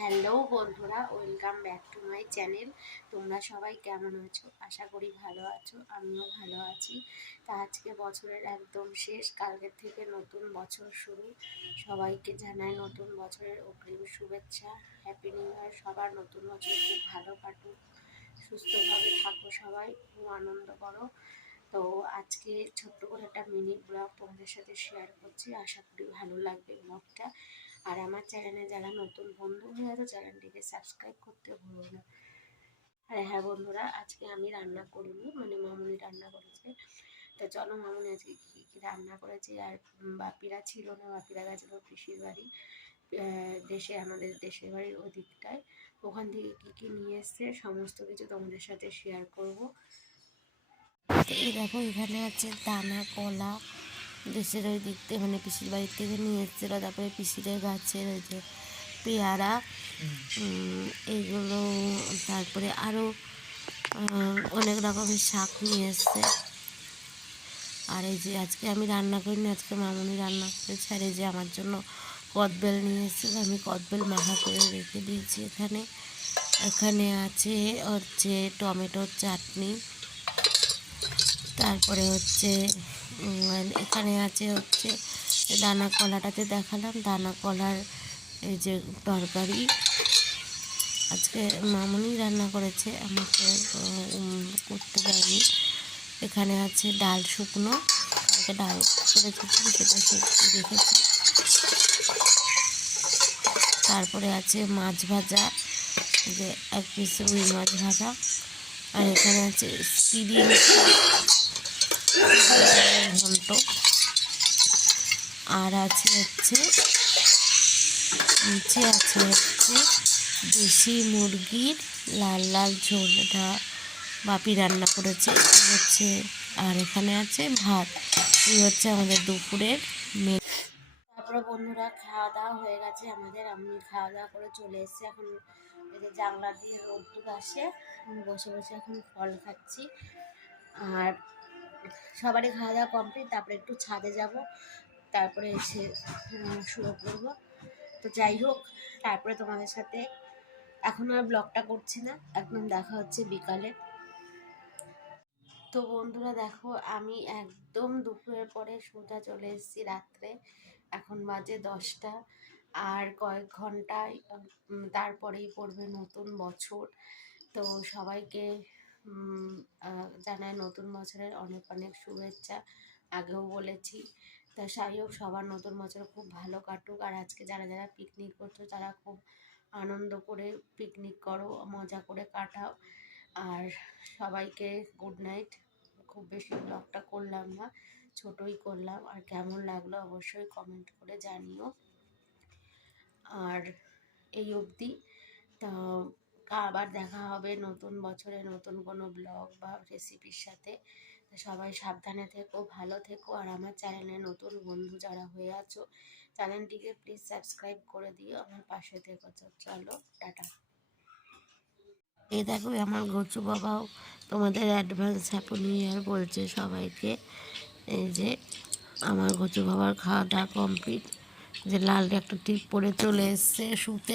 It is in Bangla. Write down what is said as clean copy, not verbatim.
হ্যালো বন্ধুরা, welcome back to my channel. তোমরা সবাই কেমন আছো? আশা করি ভালো আছো, আমিও ভালো আছি। তা আজকে বছরের একদম শেষ, কালকের থেকে নতুন বছর শুরু। সবাইকে জানাই নতুন বছরের অগ্রিম শুভেচ্ছা, হ্যাপি নিউ ইয়ার। সবার নতুন বছর খুব ভালো কাটুক, সুস্থভাবে থাকো, সবাই খুব আনন্দ করো। তো আজকে ছোট্ট করে একটা মিনি ব্লগ তোমাদের সাথে শেয়ার করছি, আশা করি ভালো লাগবে ব্লগটা। আর আমার চ্যানেলে যারা নতুন বন্ধু হয়ে আছে, চ্যানেলটিকে সাবস্ক্রাইব করতে ভুলো না। আর হ্যাঁ বন্ধুরা, আজকে আমি রান্না করিনি, মানে মামুনি রান্না করেছে। তো চলো মামুনি আজকে কী কী রান্না করেছে। আর বাপিরা ছিল না, বাপিরা গেছিল পিসির বাড়ি, দেশে, আমাদের দেশের বাড়ির ওদিকটায়। ওখান থেকে কী কী নিয়ে এসছে সমস্ত কিছু তোমাদের সাথে শেয়ার করব। এই দেখো, এখানে আছে দানা কলা, দেশের ওই দিক থেকে, মানে পিসির বাড়ির থেকে নিয়ে এসেছিল। তারপরে পিসিরের গাছের ওই যে পেয়ারা, এইগুলো। তারপরে আরও অনেক রকমের শাক নিয়ে এসছে। আর এই যে আজকে আমি রান্না করিনি, আজকে মামুনি রান্না করেছে। আর এই যে আমার জন্য কদবেল নিয়ে এসেছিল, আমি কদবেল মাখা করে রেখে দিয়েছি এখানে। এখানে আছে হচ্ছে টমেটোর চাটনি, তারপরে হচ্ছে এখানে আছে হচ্ছে দানা কলাটাতে দেখালাম, দানা কলার এই যে তরকারি। আজকে মামুনি রান্না করেছে, আমাকে করতে দেয়নি। এখানে আছে ডাল শুকনো, কালকে ডাল করেছি সেটা রেখেছি। তারপরে আছে মাছ ভাজা, যে এক পিস রুই মাছ ভাজা। আর এখানে আছে চিড়িং ঘন্ট। আর আছে হচ্ছে নিচে আছে হচ্ছে দেশি মুরগির লাল লাল ঝোল, এটা বাপি রান্না করেছে হচ্ছে। আর এখানে আছে ভাত। এই হচ্ছে আমাদের দুপুরের মেনু। তারপরে বন্ধুরা, খাওয়া দাওয়া হয়ে গেছে আমাদের, আমি খাওয়া দাওয়া করে চলে এসেছি। এখন এই যে জানলা দিয়ে রোদ্দুর আসে, আমি বসে বসে এখন ফল খাচ্ছি। আর সবারই খাওয়া দাওয়া কমপ্লিট, তারপরে একটু ছাদে যাব, তারপরে এসে শুরু করবো। তো যাই হোক, তারপরে তোমাদের সাথে এখন আর ব্লগটা করছি না, একদম দেখা হচ্ছে বিকালে। তো বন্ধুরা দেখো, আমি একদম দুপুরের পরে সোজা চলে এসেছি রাত্রে। এখন বাজে 10টা, আর কয়েক ঘন্টায় তারপরেই পড়বে নতুন বছর। তো সবাইকে জানাই নতুন বছরের অনেক অনেক শুভেচ্ছা, আগেও বলেছি। তা যাই হোক, সবার নতুন বছর খুব ভালো কাটুক। আর আজকে যারা যারা পিকনিক করছো, তারা খুব আনন্দ করে পিকনিক করো, মজা করে কাটাও। আর সবাইকে গুড নাইট। খুব বেশি ব্লগটা করলাম না, ছোটই করলাম। আর কেমন লাগলো অবশ্যই কমেন্ট করে জানিও। আর এই অবধি, তো আবার দেখা হবে নতুন বছরে নতুন কোনো ব্লগ বা রেসিপির সাথে। সবাই সাবধানে থেকো, ভালো থেকো। আর আমার চ্যানেলে নতুন বন্ধু যারা হয়ে আছো, চ্যানেলটিকে প্লিজ সাবস্ক্রাইব করে দিও, আমার পাশে থেকো। চলো, টাটা। এই দেখো, আমার গচু বাবাও তোমাদের অ্যাডভান্স হ্যাপি নিউ ইয়ার বলছে সবাইকে। এই যে আমার গচু বাবার খাওয়া দাওয়া কমপ্লিট, যে লাল একটা টিপ পরে চলে এসছে শুতে।